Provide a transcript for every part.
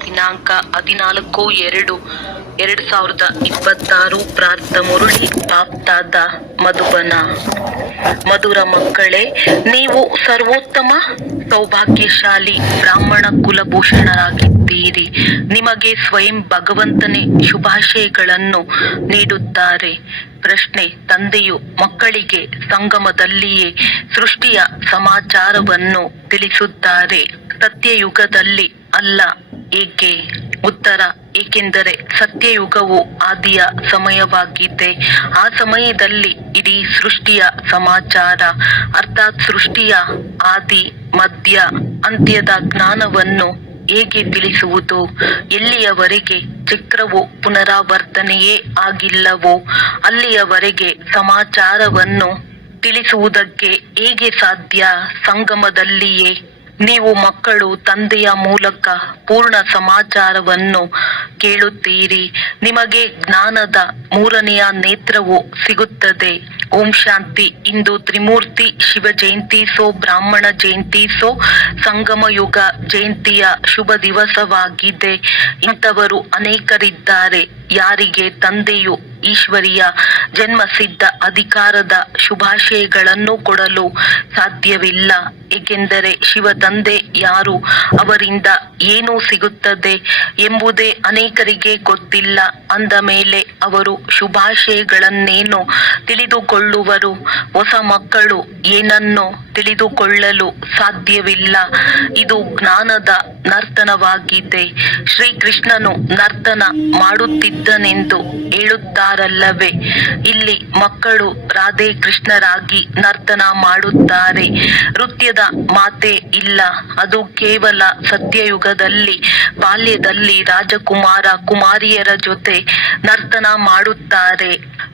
ದಿನಾಂಕ 14/2/2026 ಪ್ರಾರ್ಥ ಮುರಳಿ ಆಪ್ತಾದ ಮಧುಬನ. ಮಧುರ ಮಕ್ಕಳೇ, ನೀವು ಸರ್ವೋತ್ತಮ ಸೌಭಾಗ್ಯಶಾಲಿ ಬ್ರಾಹ್ಮಣ ಕುಲಭೂಷಣರಾಗಿದ್ದೀರಿ. ನಿಮಗೆ ಸ್ವಯಂ ಭಗವಂತನೇ ಶುಭಾಶಯಗಳನ್ನು ನೀಡುತ್ತಾರೆ. ಪ್ರಶ್ನೆ: ತಂದೆಯು ಮಕ್ಕಳಿಗೆ ಸಂಗಮದಲ್ಲಿಯೇ ಸೃಷ್ಟಿಯ ಸಮಾಚಾರವನ್ನು ತಿಳಿಸುತ್ತಾರೆ, ಸತ್ಯಯುಗದಲ್ಲಿ ಅಲ್ಲ ಏಕೆ? ಉತ್ತರ: ಏಕೆಂದರೆ ಸತ್ಯಯುಗವು ಆದಿಯ ಸಮಯವಾಗಿದೆ. ಆ ಸಮಯದಲ್ಲಿ ಇಡೀ ಸೃಷ್ಟಿಯ ಸಮಾಚಾರ ಅರ್ಥಾತ್ ಸೃಷ್ಟಿಯ ಆದಿ ಮಧ್ಯ ಅಂತ್ಯದ ಜ್ಞಾನವನ್ನು ಹೇಗೆ ತಿಳಿಸುವುದು? ಎಲ್ಲಿಯವರೆಗೆ ಚಕ್ರವು ಪುನರಾವರ್ತನೆಯೇ ಆಗಿಲ್ಲವೋ ಅಲ್ಲಿಯವರೆಗೆ ಸಮಾಚಾರವನ್ನು ತಿಳಿಸುವುದಕ್ಕೆ ಹೇಗೆ ಸಾಧ್ಯ? ಸಂಗಮದಲ್ಲಿಯೇ ನೀವು ಮಕ್ಕಳು ತಂದೆಯ ಮೂಲಕ ಪೂರ್ಣ ಸಮಾಚಾರವನ್ನು ಕೇಳುತ್ತೀರಿ. ನಿಮಗೆ ಜ್ಞಾನದ ಮೂರನೆಯ ನೇತ್ರವು ಸಿಗುತ್ತದೆ. ಓಂ ಶಾಂತಿ. ಇಂದು ತ್ರಿಮೂರ್ತಿ ಶಿವ ಜಯಂತಿ ಸೋ ಬ್ರಾಹ್ಮಣ ಜಯಂತಿ ಸೋ ಸಂಗಮ ಯುಗ ಜಯಂತಿಯ ಶುಭ ದಿವಸವಾಗಿದೆ. ಇಂಥವರು ಅನೇಕರಿದ್ದಾರೆ ಯಾರಿಗೆ ತಂದೆಯು ಈಶ್ವರಿಯ ಜನ್ಮಸಿದ್ಧ ಅಧಿಕಾರದ ಶುಭಾಶಯಗಳನ್ನು ಕೊಡಲು ಸಾಧ್ಯವಿಲ್ಲ. ಏಕೆಂದರೆ ಶಿವ ತಂದೆ ಯಾರು, ಅವರಿಂದ ಏನು ಸಿಗುತ್ತದೆ ಎಂಬುದೇ ಅನೇಕರಿಗೆ ಗೊತ್ತಿಲ್ಲ. ಅಂದ ಮೇಲೆ ಅವರು ಶುಭಾಶಯಗಳನ್ನೇನು ತಿಳಿದುಕೊಳ್ಳುವರು? ಹೊಸ ಮಕ್ಕಳು ಏನನ್ನು ತಿಳಿದುಕೊಳ್ಳಲು ಸಾಧ್ಯವಿಲ್ಲ. ಇದು ಜ್ಞಾನದ ನರ್ತನವಾಗಿದೆ. ಶ್ರೀಕೃಷ್ಣನು ನರ್ತನ ಮಾಡುತ್ತಿದ್ದನೆಂದು ಹೇಳುತ್ತಾರಲ್ಲವೇ? ಇಲ್ಲಿ ಮಕ್ಕಳು ರಾಧೆ ಕೃಷ್ಣರಾಗಿ ನರ್ತನ ಮಾಡುತ್ತಾರೆ. ನೃತ್ಯದ ಮಾತೇ ಇಲ್ಲ. ಅದು ಕೇವಲ ಸತ್ಯಯುಗದಲ್ಲಿ ಬಾಲ್ಯದಲ್ಲಿ ರಾಜಕುಮಾರ ಕುಮಾರಿಯರ ಜೊತೆ ನರ್ತನ ಮಾಡುತ್ತಾರೆ.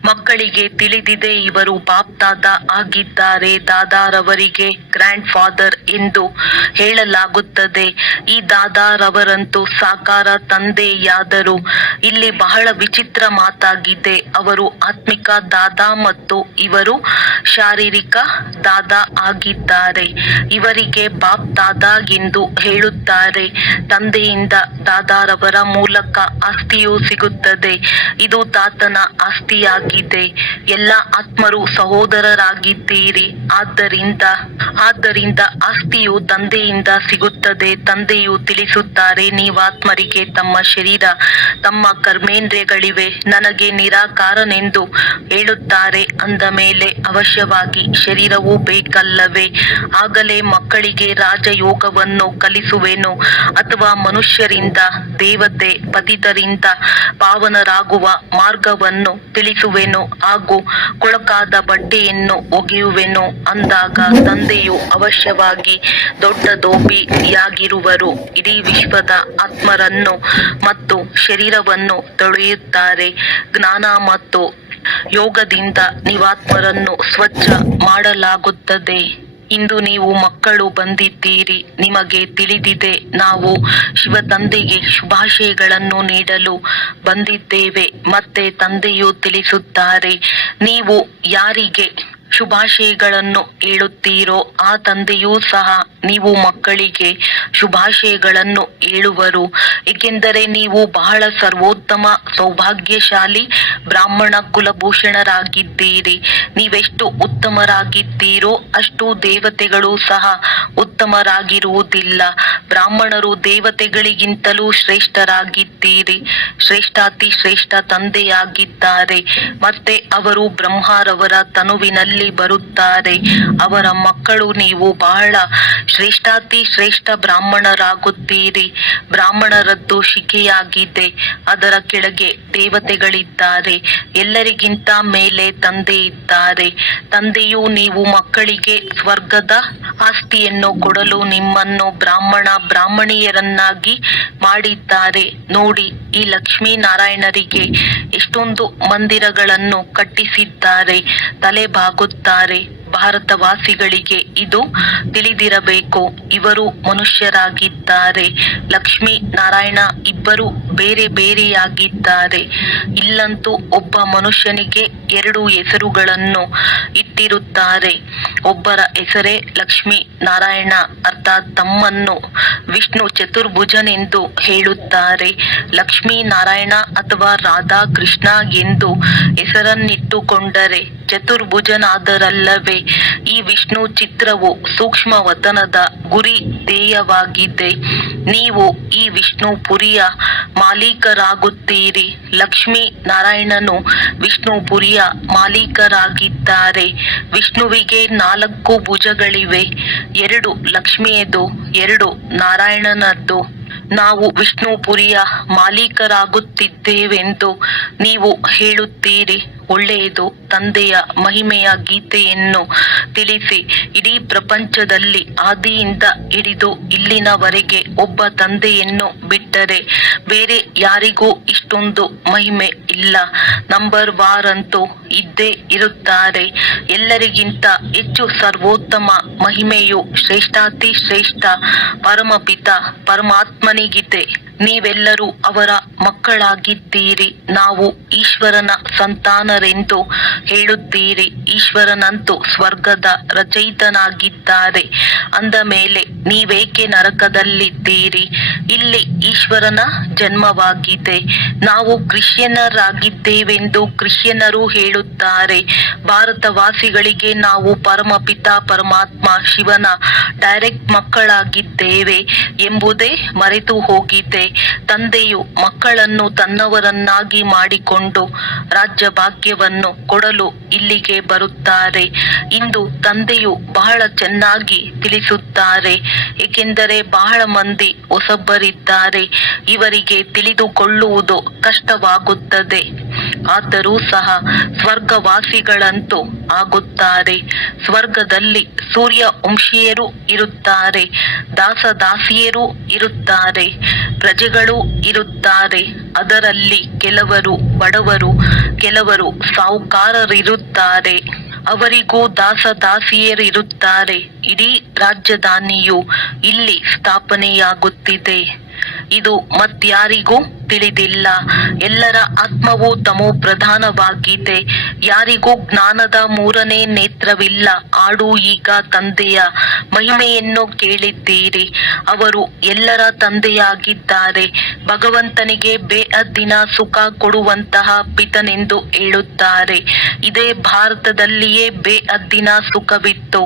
ಮಕ್ಕಳಿಗೆ ತಿಳಿದಿದೆ ಇವರು ಬಾಪ್ ದಾದಾ ಆಗಿದ್ದಾರೆ. ದಾದಾರವರಿಗೆ ಗ್ರ್ಯಾಂಡ್ ಫಾದರ್ ಎಂದು ಹೇಳಲಾಗುತ್ತದೆ. ಈ ದಾದಾರವರಂತೂ ಸಾಕಾರ ತಂದೆಯಾದರು. ಇಲ್ಲಿ ಬಹಳ ವಿಚಿತ್ರ ಮಾತಾಗಿದೆ. ಅವರು ಆತ್ಮಿಕ ದಾದಾ ಮತ್ತು ಇವರು ಶಾರೀರಿಕ ದಾದಾ ಆಗಿದ್ದಾರೆ. ಇವರಿಗೆ ಬಾಪ್ ದಾದಾ ಎಂದು ಹೇಳುತ್ತಾರೆ. ತಂದೆಯಿಂದ ದಾದಾರವರ ಮೂಲಕ ಆಸ್ತಿಯು ಸಿಗುತ್ತದೆ. ಇದು ತಾತನ ಆಸ್ತಿಯಾಗಿದೆ. ಎಲ್ಲ ಆತ್ಮರು ಸಹೋದರರಾಗಿದ್ದೀರಿ. ಆದ್ದರಿಂದ ಆಸ್ತಿಯು ತಂದೆಯಿಂದ ಸಿಗುತ್ತದೆ. ತಂದೆಯು ತಿಳಿಸುತ್ತಾರೆ, ನೀವಾತ್ಮರಿಗೆ ತಮ್ಮ ಶರೀರ ತಮ್ಮ ಕರ್ಮೇಂದ್ರಿಯಗಳಿವೆ, ನನಗೆ ನಿರಾಕಾರನೆಂದು ಹೇಳುತ್ತಾರೆ. ಅಂದ ಮೇಲೆ ಅವಶ್ಯವಾಗಿ ಶರೀರವೂ ಬೇಕಲ್ಲವೇ? ಆಗಲೇ ಮಕ್ಕಳಿಗೆ ರಾಜಯೋಗವನ್ನು ಕಲಿಸುವೆನು ಅಥವಾ ಮನುಷ್ಯರಿಂದ ದೇವತೆ ಪತಿತರಿಂದ ಪಾವನರಾಗುವ ಮಾರ್ಗವನ್ನು ತಿಳಿಸುವೆನು ಹಾಗೂ ಕೊಳಕಾದ ಬಟ್ಟೆಯನ್ನು ಒಗೆಯುವೆನು ಅಂದಾಗ ತಂದೆಯು ಅವಶ್ಯವಾಗಿ ದೊಡ್ಡ ಧೋಬಿಯಾಗಿರುವರು. ಇಡೀ ವಿಶ್ವದ ಆತ್ಮರನ್ನು ಮತ್ತು ಶರೀರವನ್ನು ತೊಳೆಯುತ್ತಾರೆ. ಜ್ಞಾನ ಮತ್ತು ಯೋಗದಿಂದ ನೀವಾತ್ಮರನ್ನು ಸ್ವಚ್ಛ ಮಾಡಲಾಗುತ್ತದೆ. ಇಂದು ನೀವು ಮಕ್ಕಳು ಬಂದಿದ್ದೀರಿ. ನಿಮಗೆ ತಿಳಿದಿದೆ ನಾವು ಶಿವ ತಂದೆಗೆ ಶುಭಾಶಯಗಳನ್ನು ನೀಡಲು ಬಂದಿದ್ದೇವೆ. ಮತ್ತೆ ತಂದೆಯು ತಿಳಿಸುತ್ತಾರೆ, ನೀವು ಯಾರಿಗೆ ಶುಭಾಶಯಗಳನ್ನು ಹೇಳುತ್ತೀರೋ ಆ ತಂದೆಯೂ ಸಹ ನೀವು ಮಕ್ಕಳಿಗೆ ಶುಭಾಶಯಗಳನ್ನು ಹೇಳುವರು. ಏಕೆಂದರೆ ನೀವು ಬಹಳ ಸರ್ವೋತ್ತಮ ಸೌಭಾಗ್ಯಶಾಲಿ ಬ್ರಾಹ್ಮಣ ಕುಲಭೂಷಣರಾಗಿದ್ದೀರಿ. ನೀವೆಷ್ಟು ಉತ್ತಮರಾಗಿದ್ದೀರೋ ಅಷ್ಟು ದೇವತೆಗಳು ಸಹ ಉತ್ತಮರಾಗಿರುವುದಿಲ್ಲ. ಬ್ರಾಹ್ಮಣರು ದೇವತೆಗಳಿಗಿಂತಲೂ ಶ್ರೇಷ್ಠರಾಗಿದ್ದೀರಿ. ಶ್ರೇಷ್ಠಾತಿ ಶ್ರೇಷ್ಠ ತಂದೆಯಾಗಿದ್ದಾರೆ. ಮತ್ತೆ ಅವರು ಬ್ರಹ್ಮರವರ ತನುವಿನಲ್ಲಿ ಬರುತ್ತಾರೆ. ಅವರ ಮಕ್ಕಳು ನೀವು ಬಹಳ ಶ್ರೇಷ್ಠಾತಿ ಶ್ರೇಷ್ಠ ಬ್ರಾಹ್ಮಣರಾಗುತ್ತೀರಿ. ಬ್ರಾಹ್ಮಣರದ್ದು ಶಿಖೆಯಾಗಿದೆ, ಅದರ ಕೆಳಗೆ ದೇವತೆಗಳಿದ್ದಾರೆ. ಎಲ್ಲರಿಗಿಂತ ಮೇಲೆ ತಂದೆ ಇದ್ದಾರೆ. ತಂದೆಯು ನೀವು ಮಕ್ಕಳಿಗೆ ಸ್ವರ್ಗದ ಆಸ್ತಿಯನ್ನು ಕೊಡಲು ನಿಮ್ಮನ್ನು ಬ್ರಾಹ್ಮಣಿಯರನ್ನಾಗಿ ಮಾಡಿದ್ದಾರೆ. ನೋಡಿ, ಈ ಲಕ್ಷ್ಮೀನಾರಾಯಣರಿಗೆ ಎಷ್ಟೊಂದು ಮಂದಿರಗಳನ್ನು ಕಟ್ಟಿಸಿದ್ದಾರೆ. ತಲೆ ಬಾಗುತ್ತಾರೆ. ಭಾರತವಾಸಿಗಳಿಗೆ ಇದು ತಿಳಿದಿರಬೇಕು. ಇವರು ಮನುಷ್ಯರಾಗಿದ್ದಾರೆ. ಲಕ್ಷ್ಮೀ ನಾರಾಯಣ ಇಬ್ಬರು ಬೇರೆ ಬೇರೆಯಾಗಿದ್ದಾರೆ. ಇಲ್ಲಂತೂ ಒಬ್ಬ ಮನುಷ್ಯನಿಗೆ 2 ಹೆಸರುಗಳನ್ನು ಇಟ್ಟಿರುತ್ತಾರೆ. ಒಬ್ಬರ ಹೆಸರೇ ಲಕ್ಷ್ಮೀ ನಾರಾಯಣ, ಅರ್ಥಾತ್ ತಮ್ಮನ್ನು ವಿಷ್ಣು ಚತುರ್ಭುಜನೆಂದು ಹೇಳುತ್ತಾರೆ. ಲಕ್ಷ್ಮೀ ನಾರಾಯಣ ಅಥವಾ ರಾಧಾ ಕೃಷ್ಣ ಎಂದು ಹೆಸರನ್ನಿಟ್ಟುಕೊಂಡರೆ ಚತುರ್ಭುಜನಾದರಲ್ಲವೇ. ಈ ವಿಷ್ಣು ಚಿತ್ರವು ಸೂಕ್ಷ್ಮ ವತನದ ಗುರಿ ಧ್ಯೇಯವಾಗಿದೆ. ನೀವು ಈ ವಿಷ್ಣು ಪುರಿಯ ಮಾಲೀಕರಾಗುತ್ತೀರಿ. ಲಕ್ಷ್ಮೀ ನಾರಾಯಣನು ವಿಷ್ಣು ಪುರಿಯ ಮಾಲೀಕರಾಗಿದ್ದಾರೆ. ವಿಷ್ಣುವಿಗೆ 4 ಭುಜಗಳಿವೆ, 2 ಲಕ್ಷ್ಮಿಯದು, 2 ನಾರಾಯಣನದ್ದು. ನಾವು ವಿಷ್ಣುಪುರಿಯ ಮಾಲೀಕರಾಗುತ್ತಿದ್ದೇವೆಂದು ನೀವು ಹೇಳುತ್ತೀರಿ. ಒಳ್ಳೆಯದು. ತಂದೆಯ ಮಹಿಮೆಯ ಗೀತೆಯನ್ನು ತಿಳಿಸಿ. ಇಡೀ ಪ್ರಪಂಚದಲ್ಲಿ ಆದಿಯಿಂದ ಹಿಡಿದು ಇಲ್ಲಿನವರೆಗೆ ಒಬ್ಬ ತಂದೆಯನ್ನು ಬಿಟ್ಟರೆ ಬೇರೆ ಯಾರಿಗೂ ಇಷ್ಟೊಂದು ಮಹಿಮೆ ಇಲ್ಲ. ನಂಬರ್ ವಾರಂತೂ ಇದ್ದೇ ಇರುತ್ತಾರೆ. ಎಲ್ಲರಿಗಿಂತ ಹೆಚ್ಚು ಸರ್ವೋತ್ತಮ ಮಹಿಮೆಯು ಶ್ರೇಷ್ಠಾತಿ ಶ್ರೇಷ್ಠ ಪರಮಪಿತ ಪರಮಾತ್ಮನಿಗಿದೆ. ನೀವೆಲ್ಲರೂ ಅವರ ಮಕ್ಕಳಾಗಿದ್ದೀರಿ. ನಾವು ಈಶ್ವರನ ಸಂತಾನರೆಂದು ಹೇಳುತ್ತೀರಿ. ಈಶ್ವರನಂತೂ ಸ್ವರ್ಗದ ರಚಯಿತನಾಗಿದ್ದಾರೆ. ಅಂದ ಮೇಲೆ ನೀವೇಕೆ ನರಕದಲ್ಲಿದ್ದೀರಿ? ಇಲ್ಲಿ ಈಶ್ವರನ ಜನ್ಮವಾಗಿದೆ. ನಾವು ಕ್ರಿಶ್ಚಿಯನ್ನರಾಗಿದ್ದೇವೆಂದು ಕ್ರಿಶ್ಚಿಯನ್ನರು ಹೇಳುತ್ತಾರೆ. ಭಾರತವಾಸಿಗಳಿಗೆ ನಾವು ಪರಮಪಿತ ಪರಮಾತ್ಮ ಶಿವನ ಡೈರೆಕ್ಟ್ ಮಕ್ಕಳಾಗಿದ್ದೇವೆ ಎಂಬುದೇ ಮರೆತು ಹೋಗಿದೆ. ತಂದೆಯು ಮಕ್ಕಳನ್ನು ತನ್ನವರನ್ನಾಗಿ ಮಾಡಿಕೊಂಡು ರಾಜ್ಯ ಭಾಗ್ಯವನ್ನು ಕೊಡಲು ಇಲ್ಲಿಗೆ ಬರುತ್ತಾರೆ. ಇಂದು ತಂದೆಯು ಬಹಳ ಚೆನ್ನಾಗಿ ತಿಳಿಸುತ್ತಾರೆ, ಏಕೆಂದರೆ ಬಹಳ ಮಂದಿ ಹೊಸಬರಿದ್ದಾರೆ. ಇವರಿಗೆ ತಿಳಿದುಕೊಳ್ಳುವುದು ಕಷ್ಟವಾಗುತ್ತದೆ. ಆದರೂ ಸಹ ಸ್ವರ್ಗವಾಸಿಗಳಂತೂ ಆಗುತ್ತಾರೆ. ಸ್ವರ್ಗದಲ್ಲಿ ಸೂರ್ಯವಂಶೀಯರು ಇರುತ್ತಾರೆ, ದಾಸದಾಸಿಯರು ಇರುತ್ತಾರೆ, ಪ್ರಜೆಗಳು ಇರುತ್ತಾರೆ. ಅದರಲ್ಲಿ ಕೆಲವರು ಬಡವರು, ಕೆಲವರು ಸಾಹುಕಾರರಿರುತ್ತಾರೆ. ಅವರಿಗೂ ದಾಸದಾಸಿಯರಿರುತ್ತಾರೆ. ಇಡೀ ರಾಜಧಾನಿಯು ಇಲ್ಲಿ ಸ್ಥಾಪನೆಯಾಗುತ್ತಿದೆ. ಇದು ಮತ್ಯಾರಿಗೂ ತಿಳಿದಿಲ್ಲ. ಎಲ್ಲರ ಆತ್ಮವು ತಮೋ ಪ್ರಧಾನವಾಗಿದೆ. ಯಾರಿಗೂ ಜ್ಞಾನದ 3ನೇ ನೇತ್ರವಿಲ್ಲ. ಆಡು ಈಗ ತಂದೆಯ ಮಹಿಮೆಯನ್ನು ಕೇಳಿದ್ದೀರಿ. ಅವರು ಎಲ್ಲರ ತಂದೆಯಾಗಿದ್ದಾರೆ. ಭಗವಂತನಿಗೆ ಬೇಹದ್ದಿನ ಸುಖ ಕೊಡುವಂತಹ ಪಿತನೆಂದು ಹೇಳುತ್ತಾರೆ. ಇದೇ ಭಾರತದಲ್ಲಿಯೇ ಬೇಹದ್ದಿನ ಸುಖವಿತ್ತು.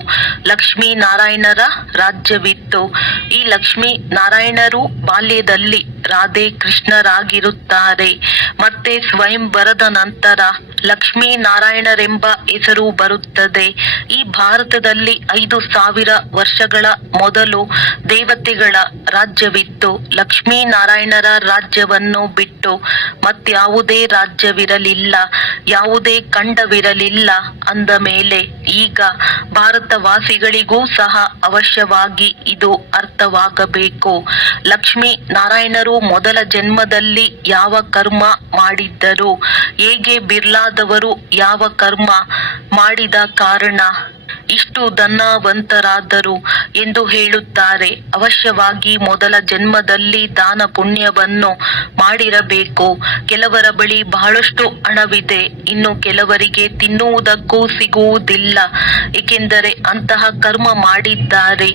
ಲಕ್ಷ್ಮೀ ನಾರಾಯಣರ ರಾಜ್ಯವಿತ್ತು. ಈ ಲಕ್ಷ್ಮೀ ನಾರಾಯಣರು ಬಾಲ್ಯದಲ್ಲಿ ರಾಧೆ ಕೃಷ್ಣರಾಗಿರುತ್ತಾರೆ. ಮತ್ತೆ ಸ್ವಯಂವರದ ನಂತರ ಲಕ್ಷ್ಮೀ ನಾರಾಯಣರೆಂಬ ಹೆಸರು ಬರುತ್ತದೆ. ಈ ಭಾರತದಲ್ಲಿ 5,000 ವರ್ಷಗಳ ಮೊದಲು ದೇವತೆಗಳ ರಾಜ್ಯವಿತ್ತು. ಲಕ್ಷ್ಮೀ ನಾರಾಯಣರ ರಾಜ್ಯವನ್ನು ಬಿಟ್ಟು ಮತ್ಯಾವುದೇ ರಾಜ್ಯವಿರಲಿಲ್ಲ, ಯಾವುದೇ ಖಂಡವಿರಲಿಲ್ಲ. ಅಂದ ಮೇಲೆ ಈಗ ಭಾರತವಾಸಿಗಳಿಗೂ ಸಹ ಅವಶ್ಯವಾಗಿ ಇದು ಅರ್ಥವಾಗಬೇಕು. ಲಕ್ಷ್ಮೀ ನಾರಾಯಣರು ಮೊದಲ ಜನ್ಮದಲ್ಲಿ ಯಾವ ಕರ್ಮ ಮಾಡಿದ್ದರು, ಹೇಗೆ ಬಿರ್ಲಾದವರು ಯಾವ ಕರ್ಮ ಮಾಡಿದ ಕಾರಣ ಇಷ್ಟು ಧನವಂತರಾದರು ಎಂದು ಹೇಳುತ್ತಾರೆ. ಅವಶ್ಯವಾಗಿ ಮೊದಲ ಜನ್ಮದಲ್ಲಿ ದಾನ ಪುಣ್ಯವನ್ನು ಮಾಡಿರಬೇಕು. ಕೆಲವರ ಬಳಿ ಬಹಳಷ್ಟು ಹಣವಿದೆ, ಇನ್ನು ಕೆಲವರಿಗೆ ತಿನ್ನುವುದಕ್ಕೂ ಸಿಗುವುದಿಲ್ಲ, ಏಕೆಂದರೆ ಅಂತಹ ಕರ್ಮ ಮಾಡಿದ್ದಾರೆ.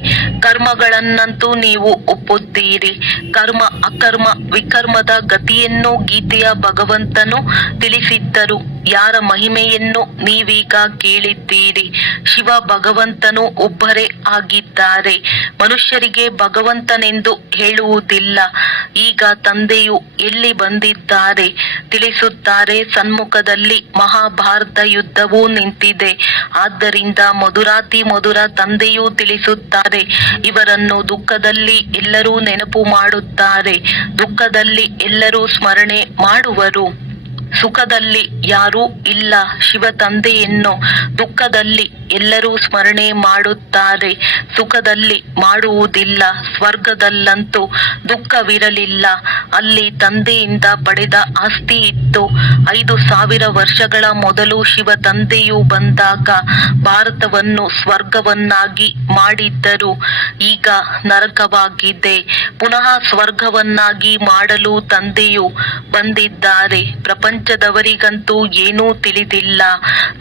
ಕರ್ಮಗಳನ್ನಂತೂ ನೀವು ಒಪ್ಪುತ್ತೀರಿ. ಕರ್ಮ ಅಕರ್ಮ ವಿಕರ್ಮದ ಗತಿಯನ್ನು ಗೀತೆಯ ಭಗವಂತನು ತಿಳಿಸಿದ್ದರು. ಯಾರ ಮಹಿಮೆಯನ್ನು ನೀವೀಗ ಕೇಳಿದ್ದೀರಿ. ಶಿವ ಭಗವಂತನು ಒಬ್ಬರೇ ಆಗಿದ್ದಾರೆ. ಮನುಷ್ಯರಿಗೆ ಭಗವಂತನೆಂದು ಹೇಳುವುದಿಲ್ಲ. ಈಗ ತಂದೆಯು ಎಲ್ಲಿ ಬಂದಿದ್ದಾರೆ ತಿಳಿಸುತ್ತಾರೆ. ಸನ್ಮುಖದಲ್ಲಿ ಮಹಾಭಾರತ ಯುದ್ಧವೂ ನಿಂತಿದೆ. ಆದ್ದರಿಂದ ಮಧುರಾತಿ ಮಧುರ ತಂದೆಯೂ ತಿಳಿಸುತ್ತಾರೆ. ಇವರನ್ನು ದುಃಖದಲ್ಲಿ ಎಲ್ಲರೂ ನೆನಪು ಮಾಡುತ್ತಾರೆ, ದುಃಖದಲ್ಲಿ ಎಲ್ಲರೂ ಸ್ಮರಣೆ ಮಾಡುವರು. ಸುಖದಲ್ಲಿ ಯಾರೂ ಇಲ್ಲ ಶಿವ ತಂದೆಯನ್ನು ದುಃಖದಲ್ಲಿ ಎಲ್ಲರೂ ಸ್ಮರಣೆ ಮಾಡುತ್ತಾರೆ. ಸುಖದಲ್ಲಿ ಮಾಡುವುದಿಲ್ಲ. ಸ್ವರ್ಗದಲ್ಲಂತೂ ದುಃಖವಿರಲಿಲ್ಲ. ಅಲ್ಲಿ ತಂದೆಯಿಂದ ಪಡೆದ ಆಸ್ತಿ ಇತ್ತು. 5,000 ವರ್ಷಗಳ ಮೊದಲು ಶಿವ ತಂದೆಯು ಬಂದಾಗ ಭಾರತವನ್ನು ಸ್ವರ್ಗವನ್ನಾಗಿ ಮಾಡಿದ್ದರು. ಈಗ ನರಕವಾಗಿದೆ. ಪುನಃ ಸ್ವರ್ಗವನ್ನಾಗಿ ಮಾಡಲು ತಂದೆಯು ಬಂದಿದ್ದಾರೆ. ಪ್ರಪಂಚದವರಿಗಂತೂ ಏನೂ ತಿಳಿದಿಲ್ಲ.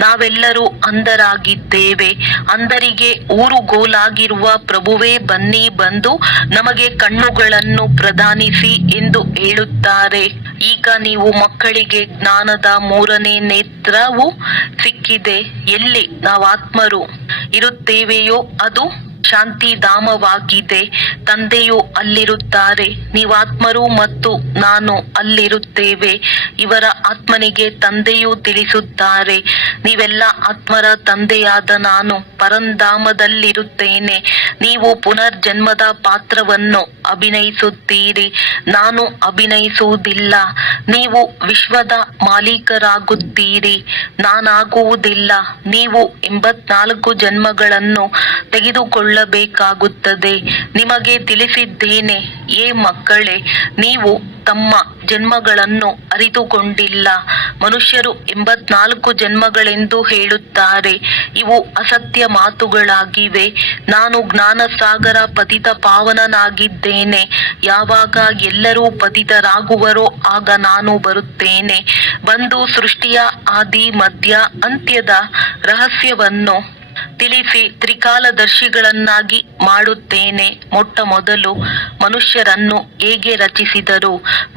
ನಾವೆಲ್ಲರೂ ಅಂಧರಾಗಿದ್ದೇವೆ. ಅಂಧರಿಗೆ ಊರುಗೋಲಾಗಿರುವ ಪ್ರಭುವೇ ಬನ್ನಿ, ಬಂದು ನಮಗೆ ಕಣ್ಣುಗಳನ್ನು ಪ್ರದಾನಿಸಿ ಎಂದು ಹೇಳುತ್ತಾರೆ. ಈಗ ನೀವು ಮಕ್ಕಳಿಗೆ ಜ್ಞಾನದ 3ನೇ ನೇತ್ರವು ಸಿಕ್ಕಿದೆ. ಎಲ್ಲಿ ನಾವಾತ್ಮರು ಇರುತ್ತೇವೆಯೋ ಅದು ಶಾಂತಿಧಾಮವಾಗಿದೆ. ತಂದೆಯು ಅಲ್ಲಿರುತ್ತಾರೆ. ನೀವಾತ್ಮರು ಮತ್ತು ನಾನು ಅಲ್ಲಿರುತ್ತೇವೆ. ಇವರ ಆತ್ಮನಿಗೆ ತಂದೆಯು ತಿಳಿಸುತ್ತಾರೆ, ನೀವೆಲ್ಲ ಆತ್ಮರ ತಂದೆಯಾದ ನಾನು ಪರಂಧಾಮದಲ್ಲಿರುತ್ತೇನೆ. ನೀವು ಪುನರ್ಜನ್ಮದ ಪಾತ್ರವನ್ನು ಅಭಿನಯಿಸುತ್ತೀರಿ. ನಾನು ಅಭಿನಯಿಸುವುದಿಲ್ಲ. ನೀವು ವಿಶ್ವದ ಮಾಲೀಕರಾಗುತ್ತೀರಿ. ನಾನಾಗುವುದಿಲ್ಲ. ನೀವು 84 ಜನ್ಮಗಳನ್ನು ತೆಗೆದುಕೊಳ್ಳಬೇಕಾಗುತ್ತದೆ. ನಿಮಗೆ ತಿಳಿಸಿದ್ದೇನೆ, ಏ ಮಕ್ಕಳೇ, ನೀವು ತಮ್ಮ ಜನ್ಮಗಳನ್ನು ಅರಿತುಕೊಂಡಿಲ್ಲ. ಮನುಷ್ಯರು 84 ಜನ್ಮಗಳೆಂದು ಹೇಳುತ್ತಾರೆ. ಇವು ಅಸತ್ಯ ಮಾತುಗಳಾಗಿವೆ. ನಾನು ಜ್ಞಾನಸಾಗರ ಪತಿತ ಪಾವನನಾಗಿದ್ದೇನೆ. ಯಾವಾಗ ಎಲ್ಲರೂ ಪತಿತರಾಗುವರೋ ಆಗ ನಾನು ಬರುತ್ತೇನೆ. ಬಂದು ಸೃಷ್ಟಿಯ ಆದಿ ಮಧ್ಯ ಅಂತ್ಯದ ರಹಸ್ಯವನ್ನು ತಿಳಿಸಿ ತ್ರಿಕಾಲದರ್ಶಿಗಳನ್ನಾಗಿ ಮಾಡುತ್ತೇನೆ. ಮೊಟ್ಟ ಮೊದಲು ಮನುಷ್ಯರನ್ನು ಹೇಗೆ ರಚಿಸಿದರು,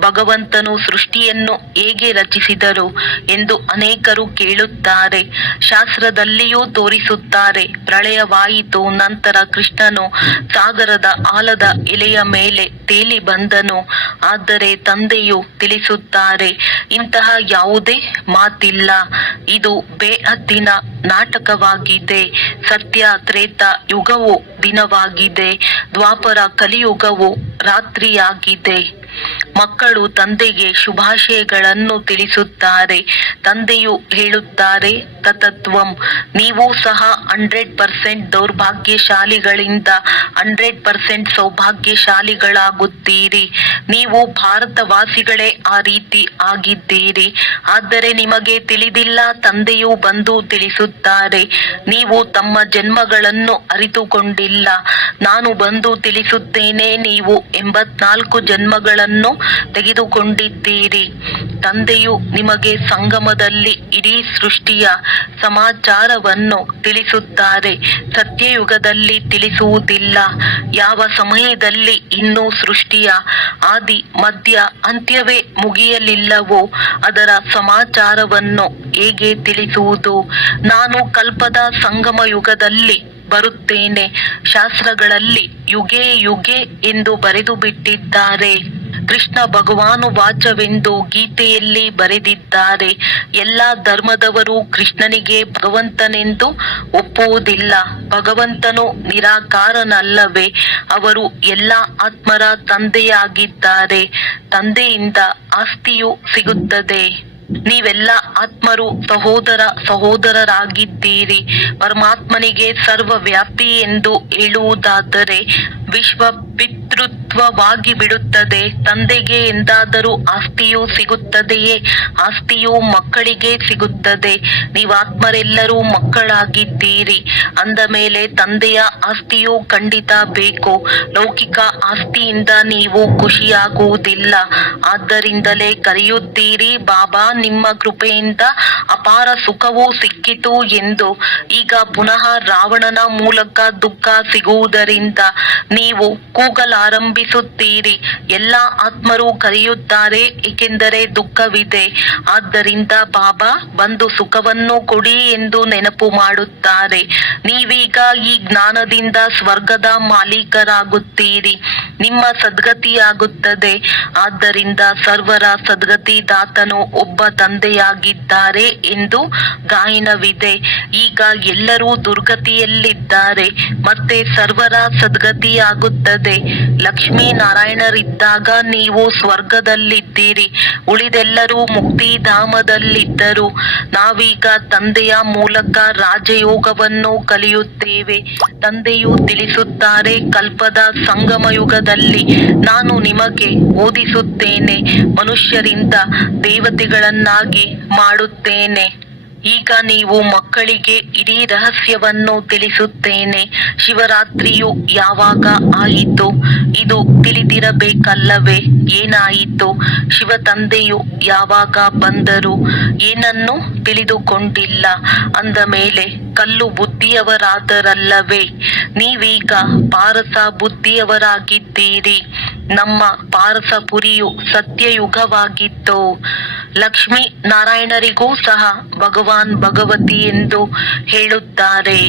ಭಗವಂತನು ಸೃಷ್ಟಿಯನ್ನು ಹೇಗೆ ರಚಿಸಿದರು ಎಂದು ಅನೇಕರು ಕೇಳುತ್ತಾರೆ. ಶಾಸ್ತ್ರದಲ್ಲಿಯೂ ತೋರಿಸುತ್ತಾರೆ. ಪ್ರಳಯವಾಯಿತು. ನಂತರ ಕೃಷ್ಣನು ಸಾಗರದ ಆಲದ ಎಲೆಯ ಮೇಲೆ ತೇಲಿ ಬಂದನು. ಆದರೆ ತಂದೆಯು ತಿಳಿಸುತ್ತಾರೆ, ಇಂತಹ ಯಾವುದೇ ಮಾತಿಲ್ಲ. ಇದು ಬೇಹದ್ದಿನ ನಾಟಕವಾಗಿದೆ. ಸತ್ಯ ತ್ರೇತ ಯುಗವು ದಿನವಾಗಿದೆ. ದ್ವಾಪರ ಕಲಿಯುಗವು ರಾತ್ರಿಯಾಗಿದೆ. ಮಕ್ಕಳು ತಂದೆಗೆ ಶುಭಾಶಯಗಳನ್ನು ತಿಳಿಸುತ್ತಾರೆ. ತಂದೆಯು ಹೇಳುತ್ತಾರೆ, ತತತ್ವಂ. ನೀವು ಸಹ 100% ದೌರ್ಭಾಗ್ಯಶಾಲಿಗಳಿಂದ 100% ಸೌಭಾಗ್ಯಶಾಲಿಗಳಾಗುತ್ತೀರಿ. ನೀವು ಭಾರತವಾಸಿಗಳೇ ಆ ರೀತಿ ಆಗಿದ್ದೀರಿ. ಆದರೆ ನಿಮಗೆ ತಿಳಿದಿಲ್ಲ. ತಂದೆಯು ಬಂದು ತಿಳಿಸುತ್ತಾರೆ, ನೀವು ತಮ್ಮ ಜನ್ಮಗಳನ್ನು ಅರಿತುಕೊಂಡಿಲ್ಲ. ನಾನು ಬಂದು ತಿಳಿಸುತ್ತೇನೆ, ನೀವು 84 ಜನ್ಮಗಳನ್ನು ತೆಗೆದುಕೊಂಡಿದ್ದೀರಿ. ತಂದೆಯು ನಿಮಗೆ ಸಂಗಮದಲ್ಲಿ ಇಡೀ ಸೃಷ್ಟಿಯ ಸಮಾಚಾರವನ್ನು ತಿಳಿಸುತ್ತಾರೆ. ಸತ್ಯಯುಗದಲ್ಲಿ ತಿಳಿಸುವುದಿಲ್ಲ. ಯಾವ ಸಮಯದಲ್ಲಿ ಇನ್ನೂ ಸೃಷ್ಟಿಯ ಆದಿ ಮಧ್ಯ ಅಂತ್ಯವೇ ಮುಗಿಯಲಿಲ್ಲವೋ ಅದರ ಸಮಾಚಾರವನ್ನು ಹೇಗೆ ತಿಳಿಸುವುದು? ನಾನು ಕಲ್ಪದ ಸಂಗಮ ಯುಗದಲ್ಲಿ ಬರುತ್ತೇನೆ. ಶಾಸ್ತ್ರಗಳಲ್ಲಿ ಯುಗೆ ಯುಗೆ ಎಂದು ಬರೆದು ಬಿಟ್ಟಿದ್ದಾರೆ. ಕೃಷ್ಣ ಭಗವಾನು ವಾಚವೆಂದು ಗೀತೆಯಲ್ಲಿ ಬರೆದಿದ್ದಾರೆ. ಎಲ್ಲ ಧರ್ಮದವರು ಕೃಷ್ಣನಿಗೆ ಭಗವಂತನೆಂದು ಒಪ್ಪುವುದಿಲ್ಲ. ಭಗವಂತನು ನಿರಾಕಾರನಲ್ಲವೇ? ಅವರು ಎಲ್ಲ ಆತ್ಮರ ತಂದೆಯಾಗಿದ್ದಾರೆ. ತಂದೆಯಿಂದ ಆಸ್ತಿಯು ಸಿಗುತ್ತದೆ. ನೀವೆಲ್ಲ ಆತ್ಮರು ಸಹೋದರರಾಗಿದ್ದೀರಿ. ಪರಮಾತ್ಮನಿಗೆ ಸರ್ವವ್ಯಾಪಿ ಎಂದು ಹೇಳುವುದಾದರೆ ವಿಶ್ವ ಪಿತೃತ್ವವಾಗಿ ಬಿಡುತ್ತದೆ. ತಂದೆಗೆ ಎಂದಾದರೂ ಆಸ್ತಿಯು ಸಿಗುತ್ತದೆಯೇ? ಆಸ್ತಿಯು ಮಕ್ಕಳಿಗೆ ಸಿಗುತ್ತದೆ. ನೀವಾತ್ಮರೆಲ್ಲರೂ ಮಕ್ಕಳಾಗಿದ್ದೀರಿ. ಅಂದ ಮೇಲೆ ತಂದೆಯ ಆಸ್ತಿಯು ಖಂಡಿತ ಬೇಕು. ಲೌಕಿಕ ಆಸ್ತಿಯಿಂದ ನೀವು ಖುಷಿಯಾಗುವುದಿಲ್ಲ. ಆದ್ದರಿಂದಲೇ ಕರೆಯುತ್ತೀರಿ, ಬಾಬಾ ನಿಮ್ಮ ಕೃಪೆಯಿಂದ ಅಪಾರ ಸುಖವು ಸಿಕ್ಕಿತು ಎಂದು. ಈಗ ಪುನಃ ರಾವಣನ ಮೂಲಕ ದುಃಖ ಸಿಗುವುದರಿಂದ ನೀವು ಕೂಗಲಾರಂಭಿಸುತ್ತೀರಿ. ಎಲ್ಲ ಆತ್ಮರು ಕರೆಯುತ್ತಾರೆ, ಏಕೆಂದರೆ ದುಃಖವಿದೆ. ಆದ್ದರಿಂದ ಬಾಬಾ ಬಂದು ಸುಖವನ್ನು ಕೊಡಿ ಎಂದು ನೆನಪು ಮಾಡುತ್ತಾರೆ. ನೀವೀಗ ಈ ಜ್ಞಾನದಿಂದ ಸ್ವರ್ಗದ ಮಾಲೀಕರಾಗುತ್ತೀರಿ. ನಿಮ್ಮ ಸದ್ಗತಿಯಾಗುತ್ತದೆ. ಆದ್ದರಿಂದ ಸರ್ವರ ಸದ್ಗತಿದಾತನು ಒಬ್ಬ ತಂದೆಯಾಗಿದ್ದಾರೆ ಎಂದು ಗಾಯನವಿದೆ. ಈಗ ಎಲ್ಲರೂ ದುರ್ಗತಿಯಲ್ಲಿದ್ದಾರೆ. ಮತ್ತೆ ಸರ್ವರ ಸದ್ಗತಿಯಾಗುತ್ತಾರೆ. ಹೇಳಲಾಗುತ್ತದೆ. ಲಕ್ಷ್ಮೀನಾರಾಯಣರಿದ್ದಾಗ ನೀವು ಸ್ವರ್ಗದಲ್ಲಿದ್ದೀರಿ, ಉಳಿದೆಲ್ಲರೂ ಮುಕ್ತಿಧಾಮದಲ್ಲಿದ್ದರು. ನಾವೀಗ ತಂದೆಯ ಮೂಲಕ ರಾಜಯೋಗವನ್ನು ಕಲಿಯುತ್ತೇವೆ. ತಂದೆಯು ತಿಳಿಸುತ್ತಾರೆ, ಕಲ್ಪದ ಸಂಗಮಯುಗದಲ್ಲಿ ನಾನು ನಿಮಗೆ ಬೋಧಿಸುತ್ತೇನೆ, ಮನುಷ್ಯರಿಂದ ದೇವತೆಗಳನ್ನಾಗಿ ಮಾಡುತ್ತೇನೆ. ಈಗ ನೀವು ಮಕ್ಕಳಿಗೆ ಇಡೀ ರಹಸ್ಯವನ್ನು ತಿಳಿಸುತ್ತೇನೆ. ಶಿವರಾತ್ರಿಯು ಯಾವಾಗ ಆಯಿತು? ಇದು ತಿಳಿದಿರಬೇಕಲ್ಲವೇ? ಏನಾಯಿತು? ಶಿವ ತಂದೆಯು ಯಾವಾಗ ಬಂದರು? ಏನನ್ನು ತಿಳಿದುಕೊಂಡಿಲ್ಲ ಅಂದ ಮೇಲೆ ಕಲ್ಲು ಬುದ್ಧಿಯವರಾದರಲ್ಲವೇ? ನೀವೀಗ ಪಾರಸ ಬುದ್ಧಿಯವರಾಗಿದ್ದೀರಿ. ನಮ್ಮ ಪಾರಸಪುರಿಯು ಸತ್ಯಯುಗವಾಗಿತ್ತು. ಲಕ್ಷ್ಮೀ ನಾರಾಯಣರಿಗೂ ಸಹ ಭಗವಾನ್ ಭಗವತಿ ಎಂದು ಹೇಳುತ್ತಾರೆ.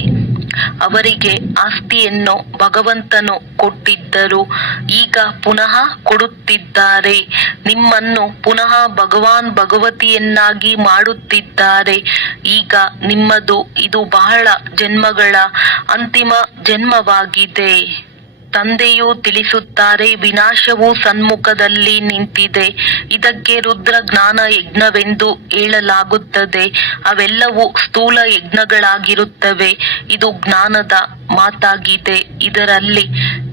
ಅವರಿಗೆ ಆಸ್ತಿಯನ್ನು ಭಗವಂತನು ಕೊಟ್ಟಿದ್ದರು, ಈಗ ಪುನಃ ಕೊಡುತ್ತಿದ್ದಾರೆ. ನಿಮ್ಮನ್ನು ಪುನಃ ಭಗವಾನ್ ಭಗವತಿಯನ್ನಾಗಿ ಮಾಡುತ್ತಿದ್ದಾರೆ. ಈಗ ನಿಮ್ಮದು ಇದು ಬಹಳ ಜನ್ಮಗಳ ಅಂತಿಮ ಜನ್ಮವಾಗಿದೆ. ತಂದೆಯು ತಿಳಿಸುತ್ತಾರೆ, ವಿನಾಶವು ಸನ್ಮುಖದಲ್ಲಿ ನಿಂತಿದೆ. ಇದಕ್ಕೆ ರುದ್ರ ಜ್ಞಾನ ಯಜ್ಞವೆಂದು ಹೇಳಲಾಗುತ್ತದೆ. ಅವೆಲ್ಲವೂ ಸ್ಥೂಲ ಯಜ್ಞಗಳಾಗಿರುತ್ತವೆ. ಇದು ಜ್ಞಾನದ ಮಾತಾಗಿದೆ. ಇದರಲ್ಲಿ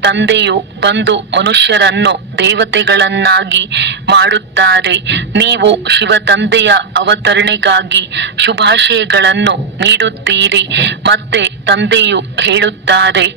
ತಂದೆಯು ಬಂದು ಮನುಷ್ಯರನ್ನು ದೇವತೆಗಳನ್ನಾಗಿ ಮಾಡುತ್ತಾರೆ. ನೀವು ಶಿವ ತಂದೆಯ ಅವತರಣೆಗಾಗಿ ಶುಭಾಶಯಗಳನ್ನು ನೀಡುತ್ತೀರಿ. ಮತ್ತೆ ತಂದೆಯು ಹೇಳುತ್ತಾರೆ,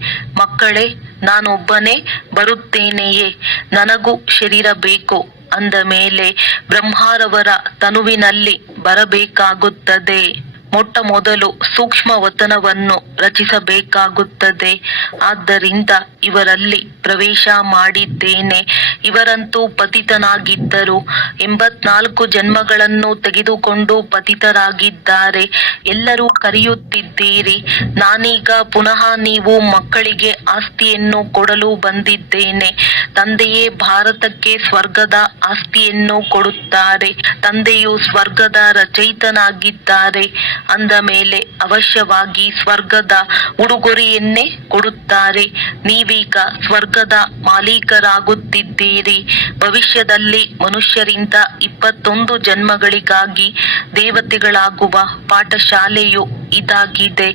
ಮಕ್ಕಳೇ, ನಾನೊಬ್ಬನೇ ಬರುತ್ತೇನೆಯೇ? ನನಗೂ ಶರೀರ ಬೇಕು ಅಂದ ಮೇಲೆ ಬ್ರಹ್ಮಾರವರ ತನುವಿನಲ್ಲಿ ಬರಬೇಕಾಗುತ್ತದೆ. ಮೊಟ್ಟ ಮೊದಲು ಸೂಕ್ಷ್ಮ ವತನವನ್ನು ರಚಿಸಬೇಕಾಗುತ್ತದೆ. ಆದ್ದರಿಂದ ಇವರಲ್ಲಿ ಪ್ರವೇಶ ಮಾಡಿದ್ದೇನೆ. ಇವರಂತೂ ಪತಿತನಾಗಿದ್ದರು, 84 ಜನ್ಮಗಳನ್ನು ತೆಗೆದುಕೊಂಡು ಪತಿತರಾಗಿದ್ದಾರೆ. ಎಲ್ಲರೂ ಕರೆಯುತ್ತಿದ್ದೀರಿ. ನಾನೀಗ ಪುನಃ ನೀವು ಮಕ್ಕಳಿಗೆ ಆಸ್ತಿಯನ್ನು ಕೊಡಲು ಬಂದಿದ್ದೇನೆ. ತಂದೆಯೇ ಭಾರತಕ್ಕೆ ಸ್ವರ್ಗದ ಆಸ್ತಿಯನ್ನು ಕೊಡುತ್ತಾರೆ. ತಂದೆಯು ಸ್ವರ್ಗದ ರಚಯಿತನಾಗಿದ್ದಾರೆ ಅಂದ ಮೇಲೆ ಅವಶ್ಯವಾಗಿ ಸ್ವರ್ಗದ ಉಡುಗೊರೆಯನ್ನೇ ಕೊಡುತ್ತಾರೆ. ನೀವೀಗ ಸ್ವರ್ಗದ ಮಾಲೀಕರಾಗುತ್ತಿದ್ದೀರಿ. ಭವಿಷ್ಯದಲ್ಲಿ ಮನುಷ್ಯರಿಂದ 21 ಜನ್ಮಗಳಿಗಾಗಿ ದೇವತೆಗಳಾಗುವ ಪಾಠಶಾಲೆಯು ಇದಾಗಿದೆ.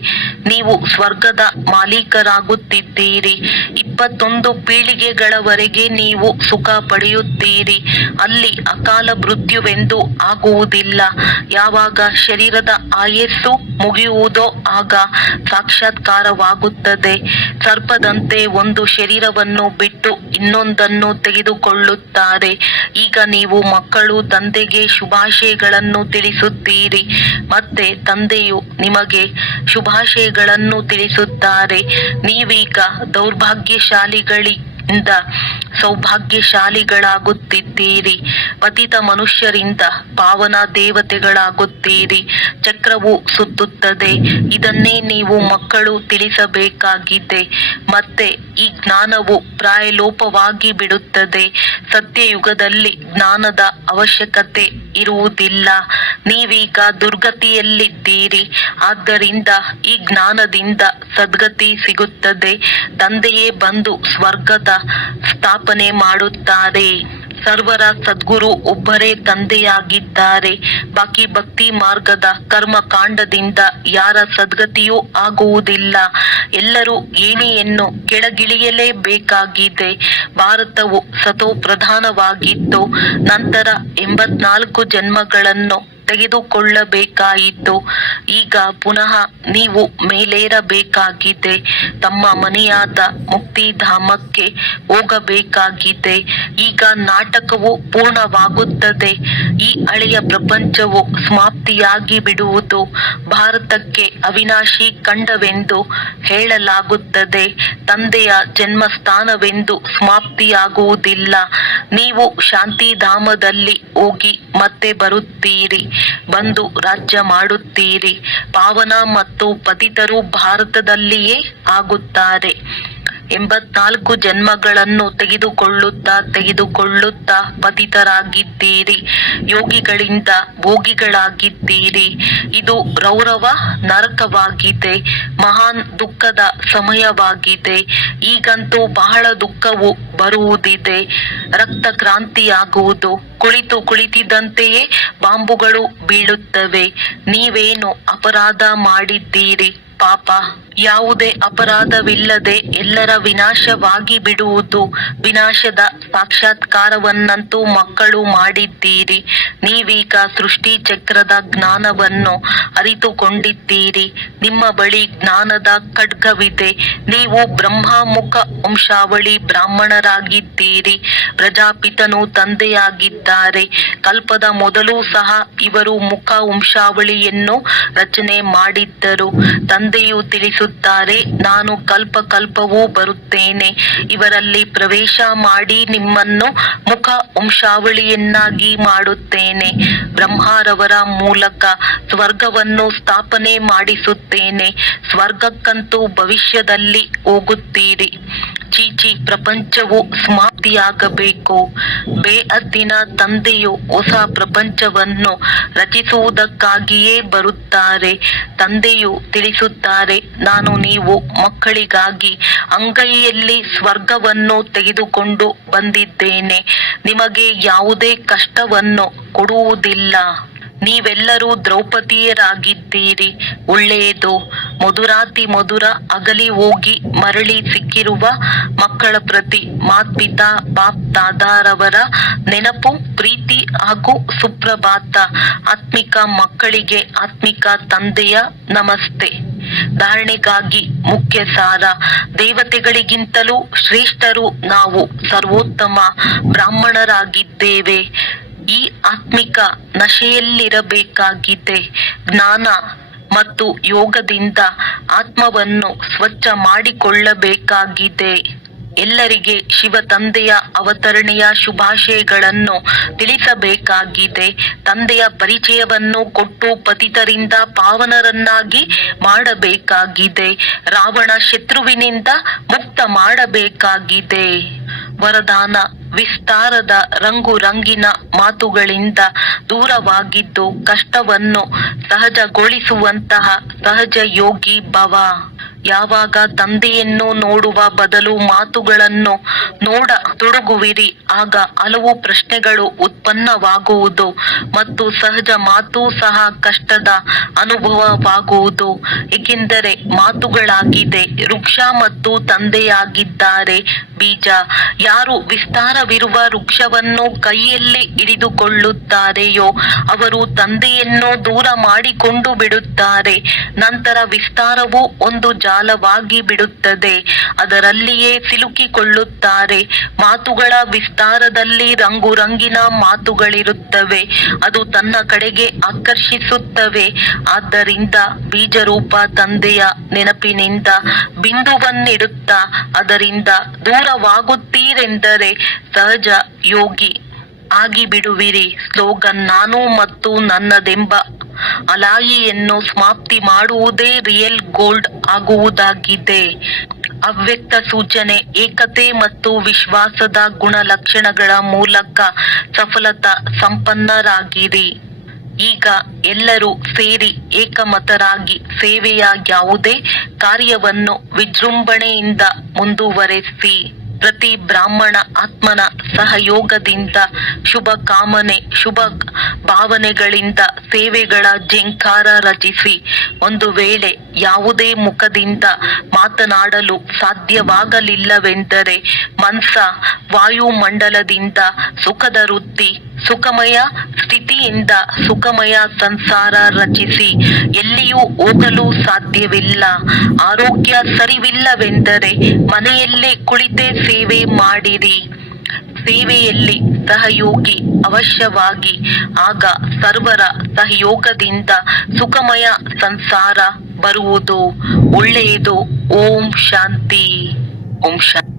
ನೀವು ಸ್ವರ್ಗದ ಮಾಲೀಕರಾಗುತ್ತಿದ್ದೀರಿ. 21 ಪೀಳಿಗೆಗಳವರೆಗೆ ನೀವು ಸುಖ ಪಡೆಯುತ್ತೀರಿ. ಅಲ್ಲಿ ಅಕಾಲ ಮೃತ್ಯುವೆಂದು ಆಗುವುದಿಲ್ಲ. ಯಾವಾಗ ಶರೀರದ ಆಯಸ್ಸು ಮುಗಿಯುವುದೋ ಆಗ ಸಾಕ್ಷಾತ್ಕಾರವಾಗುತ್ತದೆ. ಸರ್ಪದಂತೆ ಒಂದು ಶರೀರವನ್ನು ಬಿಟ್ಟು ಇನ್ನೊಂದನ್ನು ತೆಗೆದುಕೊಳ್ಳುತ್ತಾರೆ. ಈಗ ನೀವು ಮಕ್ಕಳು ತಂದೆಗೆ ಶುಭಾಶಯಗಳನ್ನು ತಿಳಿಸುತ್ತೀರಿ. ಮತ್ತೆ ತಂದೆಯು ನಿಮಗೆ ಶುಭಾಶಯಗಳನ್ನು ತಿಳಿಸುತ್ತಾರೆ. ನೀವೀಗ ದೌರ್ಭಾಗ್ಯಶಾಲಿಗಳಿಂದ ಸೌಭಾಗ್ಯಶಾಲಿಗಳಾಗುತ್ತಿದ್ದೀರಿ. ಪತಿತ ಮನುಷ್ಯರಿಂದ ಪಾವನ ದೇವತೆಗಳಾಗುತ್ತೀರಿ. ಚಕ್ರವು ಸುತ್ತುತ್ತದೆ. ಇದನ್ನೇ ನೀವು ಮಕ್ಕಳು ತಿಳಿಸಬೇಕಾಗಿದೆ. ಮತ್ತೆ ಈ ಜ್ಞಾನವು ಪ್ರಾಯಲೋಪವಾಗಿ ಬಿಡುತ್ತದೆ. ಸತ್ಯಯುಗದಲ್ಲಿ ಜ್ಞಾನದ ಅವಶ್ಯಕತೆ ಇರುವುದಿಲ್ಲ. ನೀವೀಗ ದುರ್ಗತಿಯಲ್ಲಿದ್ದೀರಿ. ಆದ್ದರಿಂದ ಈ ಜ್ಞಾನದಿಂದ ಸದ್ಗತಿ ಸಿಗುತ್ತದೆ. ತಂದೆಯೇ ಬಂದು ಸ್ವರ್ಗದ ಸ್ಥಾಪನೆ ಮಾಡುತ್ತಾರೆ. ಸರ್ವರ ಸದ್ಗುರು ಒಬ್ಬರೇ ತಂದೆಯಾಗಿದ್ದಾರೆ. ಬಾಕಿ ಭಕ್ತಿ ಮಾರ್ಗದ ಕರ್ಮಕಾಂಡದಿಂದ ಯಾರ ಸದ್ಗತಿಯೂ ಆಗುವುದಿಲ್ಲ. ಎಲ್ಲರೂ ಏಣಿಯನ್ನು ಕೆಳಗಿಳಿಯಲೇಬೇಕಾಗಿದೆ. ಭಾರತವು ಸತೋ ಪ್ರಧಾನವಾಗಿತ್ತು. ನಂತರ 84 ಜನ್ಮಗಳನ್ನು ತೆಗೆದುಕೊಳ್ಳಬೇಕಾಯಿತು. ಈಗ ಪುನಃ ನೀವು ಮೇಲೇರಬೇಕಾಗಿದೆ. ತಮ್ಮ ಮನೆಯಾದ ಮುಕ್ತಿಧಾಮಕ್ಕೆ ಹೋಗಬೇಕಾಗಿದೆ. ಈಗ ನಾಟಕವು ಪೂರ್ಣವಾಗುತ್ತದೆ. ಈ ಹಳೆಯ ಪ್ರಪಂಚವು ಸಮಾಪ್ತಿಯಾಗಿ ಬಿಡುವುದು. ಭಾರತಕ್ಕೆ ಅವಿನಾಶಿ ಖಂಡವೆಂದು ಹೇಳಲಾಗುತ್ತದೆ. ತಂದೆಯ ಜನ್ಮಸ್ಥಾನವೆಂದು ಸಮಾಪ್ತಿಯಾಗುವುದಿಲ್ಲ. ನೀವು ಶಾಂತಿಧಾಮದಲ್ಲಿ ಹೋಗಿ ಮತ್ತೆ ಬರುತ್ತೀರಿ. ಬಂದು ರಾಜ್ಯ ಮಾಡುತ್ತೀರಿ. ಪಾವನ ಮತ್ತು ಪತಿತರು ಭಾರತದಲ್ಲಿಯೇ ಆಗುತ್ತಾರೆ. 84 ಜನ್ಮಗಳನ್ನು ತೆಗೆದುಕೊಳ್ಳುತ್ತಾ ಪತಿತರಾಗಿದ್ದೀರಿ. ಯೋಗಿಗಳಿಂದ ಭೋಗಿಗಳಾಗಿದ್ದೀರಿ. ಇದು ರೌರವ ನರಕವಾಗಿದೆ. ಮಹಾನ್ ದುಃಖದ ಸಮಯವಾಗಿದೆ. ಈಗಂತೂ ಬಹಳ ದುಃಖವು ಬರುವುದಿದೆ. ರಕ್ತ ಕ್ರಾಂತಿಯಾಗುವುದು. ಕುಳಿತಿದ್ದಂತೆಯೇ ಬಾಂಬುಗಳು ಬೀಳುತ್ತವೆ. ನೀವೇನು ಅಪರಾಧ ಮಾಡಿದ್ದೀರಿ? ಪಾಪ ಯಾವುದೇ ಅಪರಾಧವಿಲ್ಲದೆ ಎಲ್ಲರ ವಿನಾಶವಾಗಿ ಬಿಡುವುದು. ವಿನಾಶದ ಸಾಕ್ಷಾತ್ಕಾರವನ್ನಂತೂ ಮಕ್ಕಳು ಮಾಡಿದ್ದೀರಿ. ನೀವೀಗ ಸೃಷ್ಟಿ ಚಕ್ರದ ಜ್ಞಾನವನ್ನು ಅರಿತುಕೊಂಡಿದ್ದೀರಿ. ನಿಮ್ಮ ಬಳಿ ಜ್ಞಾನದ ಖಡ್ಗವಿದೆ. ನೀವು ಬ್ರಹ್ಮಮುಖ ವಂಶಾವಳಿ ಬ್ರಾಹ್ಮಣರಾಗಿದ್ದೀರಿ. ಪ್ರಜಾಪಿತನು ತಂದೆಯಾಗಿದ್ದಾರೆ. ಕಲ್ಪದ ಮೊದಲು ಸಹ ಇವರು ಮುಖ ವಂಶಾವಳಿಯನ್ನು ರಚನೆ ಮಾಡಿದ್ದರು. ತಂದೆಯು ತಿಳಿಸುತ್ತಾರೆ, ನಾನು ಕಲ್ಪವೂ ಬರುತ್ತೇನೆ. ಇವರಲ್ಲಿ ಪ್ರವೇಶ ಮಾಡಿ ನಿಮ್ಮನ್ನು ಮುಖ ವಂಶಾವಳಿಯನ್ನಾಗಿ ಮಾಡುತ್ತೇನೆ. ಬ್ರಹ್ಮರವರ ಮೂಲಕ ಸ್ವರ್ಗವನ್ನು ಸ್ಥಾಪನೆ ಮಾಡಿಸುತ್ತೇನೆ. ಸ್ವರ್ಗಕ್ಕಂತೂ ಭವಿಷ್ಯದಲ್ಲಿ ಹೋಗುತ್ತೀರಿ. ಚೀಚಿ, ಪ್ರಪಂಚವು ಸಮಾಪ್ತಿಯಾಗಬೇಕು. ಬೇಅದ್ದಿನ ತಂದೆಯು ಹೊಸ ಪ್ರಪಂಚವನ್ನು ರಚಿಸುವುದಕ್ಕಾಗಿಯೇ ಬರುತ್ತಾರೆ. ತಂದೆಯು ತಿಳಿಸುತ್ತಾರೆ, ನಾನು ನೀವು ಮಕ್ಕಳಿಗಾಗಿ ಅಂಗೈಯಲ್ಲಿ ಸ್ವರ್ಗವನ್ನು ತೆಗೆದುಕೊಂಡು ಬಂದಿದ್ದೇನೆ. ನಿಮಗೆ ಯಾವುದೇ ಕಷ್ಟವನ್ನು ಕೊಡುವುದಿಲ್ಲ. ನೀವೆಲ್ಲರೂ ದ್ರೌಪದಿಯರಾಗಿದ್ದೀರಿ. ಒಳ್ಳೆಯದು. ಮಧುರಾತಿ ಮಧುರ ಅಗಲಿ ಹೋಗಿ ಮರಳಿ ಸಿಕ್ಕಿರುವ ಮಕ್ಕಳ ಪ್ರತಿ ಮಾತ್ಪಿತಾ ಬಾಪ್ ದಾದಾರವರ ನೆನಪು, ಪ್ರೀತಿ ಹಾಗೂ ಸುಪ್ರಭಾತ. ಆತ್ಮಿಕ ಮಕ್ಕಳಿಗೆ ಆತ್ಮಿಕ ತಂದೆಯ ನಮಸ್ತೆ. ಧಾರಣೆಗಾಗಿ ಮುಖ್ಯ ಸಾರ. ದೇವತೆಗಳಿಗಿಂತಲೂ ಶ್ರೇಷ್ಠರು ನಾವು. ಸರ್ವೋತ್ತಮ ಬ್ರಾಹ್ಮಣರಾಗಿದ್ದೇವೆ. ಈ ಆತ್ಮಿಕ ನಶೆಯಲ್ಲಿರಬೇಕಾಗಿದೆ. ಜ್ಞಾನ ಮತ್ತು ಯೋಗದಿಂದ ಆತ್ಮವನ್ನು ಸ್ವಚ್ಛ ಮಾಡಿಕೊಳ್ಳಬೇಕಾಗಿದೆ. ಎಲ್ಲರಿಗೆ ಶಿವ ತಂದೆಯ ಅವತರಣೆಯ ಶುಭಾಶಯಗಳನ್ನು ತಿಳಿಸಬೇಕಾಗಿದೆ. ತಂದೆಯ ಪರಿಚಯವನ್ನು ಕೊಟ್ಟು ಪತಿತರಿಂದ ಪಾವನರನ್ನಾಗಿ ಮಾಡಬೇಕಾಗಿದೆ. ರಾವಣ ಶತ್ರುವಿನಿಂದ ಮುಕ್ತ ಮಾಡಬೇಕಾಗಿದೆ. ವರದಾನ: ವಿಸ್ತಾರದ ರಂಗಿನ ಮಾತುಗಳಿಂದ ದೂರವಾಗಿದ್ದು ಕಷ್ಟವನ್ನು ಸಹಜಗೊಳಿಸುವಂತಹ ಸಹಜ ಯೋಗಿ ಭವ. ಯಾವಾಗ ತಂದೆಯನ್ನು ನೋಡುವ ಬದಲು ಮಾತುಗಳನ್ನು ತೊಡಗುವಿರಿ, ಆಗ ಹಲವು ಪ್ರಶ್ನೆಗಳು ಉತ್ಪನ್ನವಾಗುವುದು ಮತ್ತು ಸಹಜ ಮಾತು ಸಹ ಕಷ್ಟದ ಅನುಭವವಾಗುವುದು. ಏಕೆಂದರೆ ಮಾತುಗಳಾಗಿದೆ ವೃಕ್ಷ ಮತ್ತು ತಂದೆಯಾಗಿದ್ದಾರೆ ಬೀಜ. ಯಾರು ವಿಸ್ತಾರವಿರುವ ವೃಕ್ಷವನ್ನು ಕೈಯಲ್ಲಿ ಹಿಡಿದುಕೊಳ್ಳುತ್ತಾರೆಯೋ ಅವರು ತಂದೆಯನ್ನು ದೂರ ಮಾಡಿಕೊಂಡು ಬಿಡುತ್ತಾರೆ. ನಂತರ ವಿಸ್ತಾರವು ಒಂದು ಜಾಲವಾಗಿ ಬಿಡುತ್ತದೆ. ಅದರಲ್ಲಿಯೇ ಸಿಲುಕಿಕೊಳ್ಳುತ್ತಾರೆ. ಮಾತುಗಳ ವಿಸ್ತಾರದಲ್ಲಿ ರಂಗಿನ ಮಾತುಗಳಿರುತ್ತವೆ. ಅದು ತನ್ನ ಕಡೆಗೆ ಆಕರ್ಷಿಸುತ್ತವೆ. ಆದ್ದರಿಂದ ಬೀಜರೂಪ ತಂದೆಯ ನೆನಪಿನಿಂದ ಬಿಂದುವನ್ನಿಡುತ್ತಾ ಅದರಿಂದ ದೂರವಾಗುತ್ತೀರೆಂದರೆ ಸಹಜ ಯೋಗಿ ಆಗಿಬಿಡುವಿರಿ. ಸ್ಲೋಗನ್: ನಾನು ಮತ್ತು ನನ್ನದೆಂಬ ಅಲಾಯಿಯನ್ನು ಸಮಾಪ್ತಿ ಮಾಡುವುದೇ ರಿಯಲ್ ಗೋಲ್ಡ್ ಆಗುವುದಾಗಿದೆ. ಅವ್ಯಕ್ತ ಸೂಚನೆ: ಏಕತೆ ಮತ್ತು ವಿಶ್ವಾಸದ ಗುಣಲಕ್ಷಣಗಳ ಮೂಲಕ ಸಫಲತಾ ಸಂಪನ್ನರಾಗಿರಿ. ಈಗ ಎಲ್ಲರೂ ಸೇರಿ ಏಕಮತರಾಗಿ ಸೇವೆಯ ಯಾವುದೇ ಕಾರ್ಯವನ್ನು ವಿಜೃಂಭಣೆಯಿಂದ ಮುಂದುವರೆಸಿ. ಪ್ರತಿ ಬ್ರಾಹ್ಮಣ ಆತ್ಮನ ಸಹಯೋಗದಿಂದ ಶುಭ ಕಾಮನೆ, ಶುಭ ಭಾವನೆಗಳಿಂದ ಸೇವೆಗಳ ಝೇಂಕಾರ ರಚಿಸಿ. ಒಂದು ವೇಳೆ ಯಾವುದೇ ಮುಖದಿಂದ ಮಾತನಾಡಲು ಸಾಧ್ಯವಾಗಲಿಲ್ಲವೆಂದರೆ ಮನಸ ವಾಯುಮಂಡಲದಿಂದ ಸುಖದ ವೃತ್ತಿ, ಸುಖಮಯ ಸ್ಥಿತಿಯಿಂದ ಸುಖಮಯ ಸಂಸಾರ ರಚಿಸಿ. ಎಲ್ಲಿಯೂ ಹೋಗಲು ಸಾಧ್ಯವಿಲ್ಲ. ಆರೋಗ್ಯ ಸರಿವಿಲ್ಲವೆಂದರೆ ಮನೆಯಲ್ಲೇ ಕುಳಿತೇ ಸೇವೆ ಮಾಡಿರಿ. ಸೇವೆಯಲ್ಲಿ ಸಹಯೋಗಿ ಅವಶ್ಯವಾಗಿ. ಆಗ ಸರ್ವರ ಸಹಯೋಗದಿಂದ ಸುಖಮಯ ಸಂಸಾರ ಬರುವುದು. ಒಳ್ಳೆಯದು. ಓಂ ಶಾಂತಿ. ಓಂ ಶಾಂತಿ.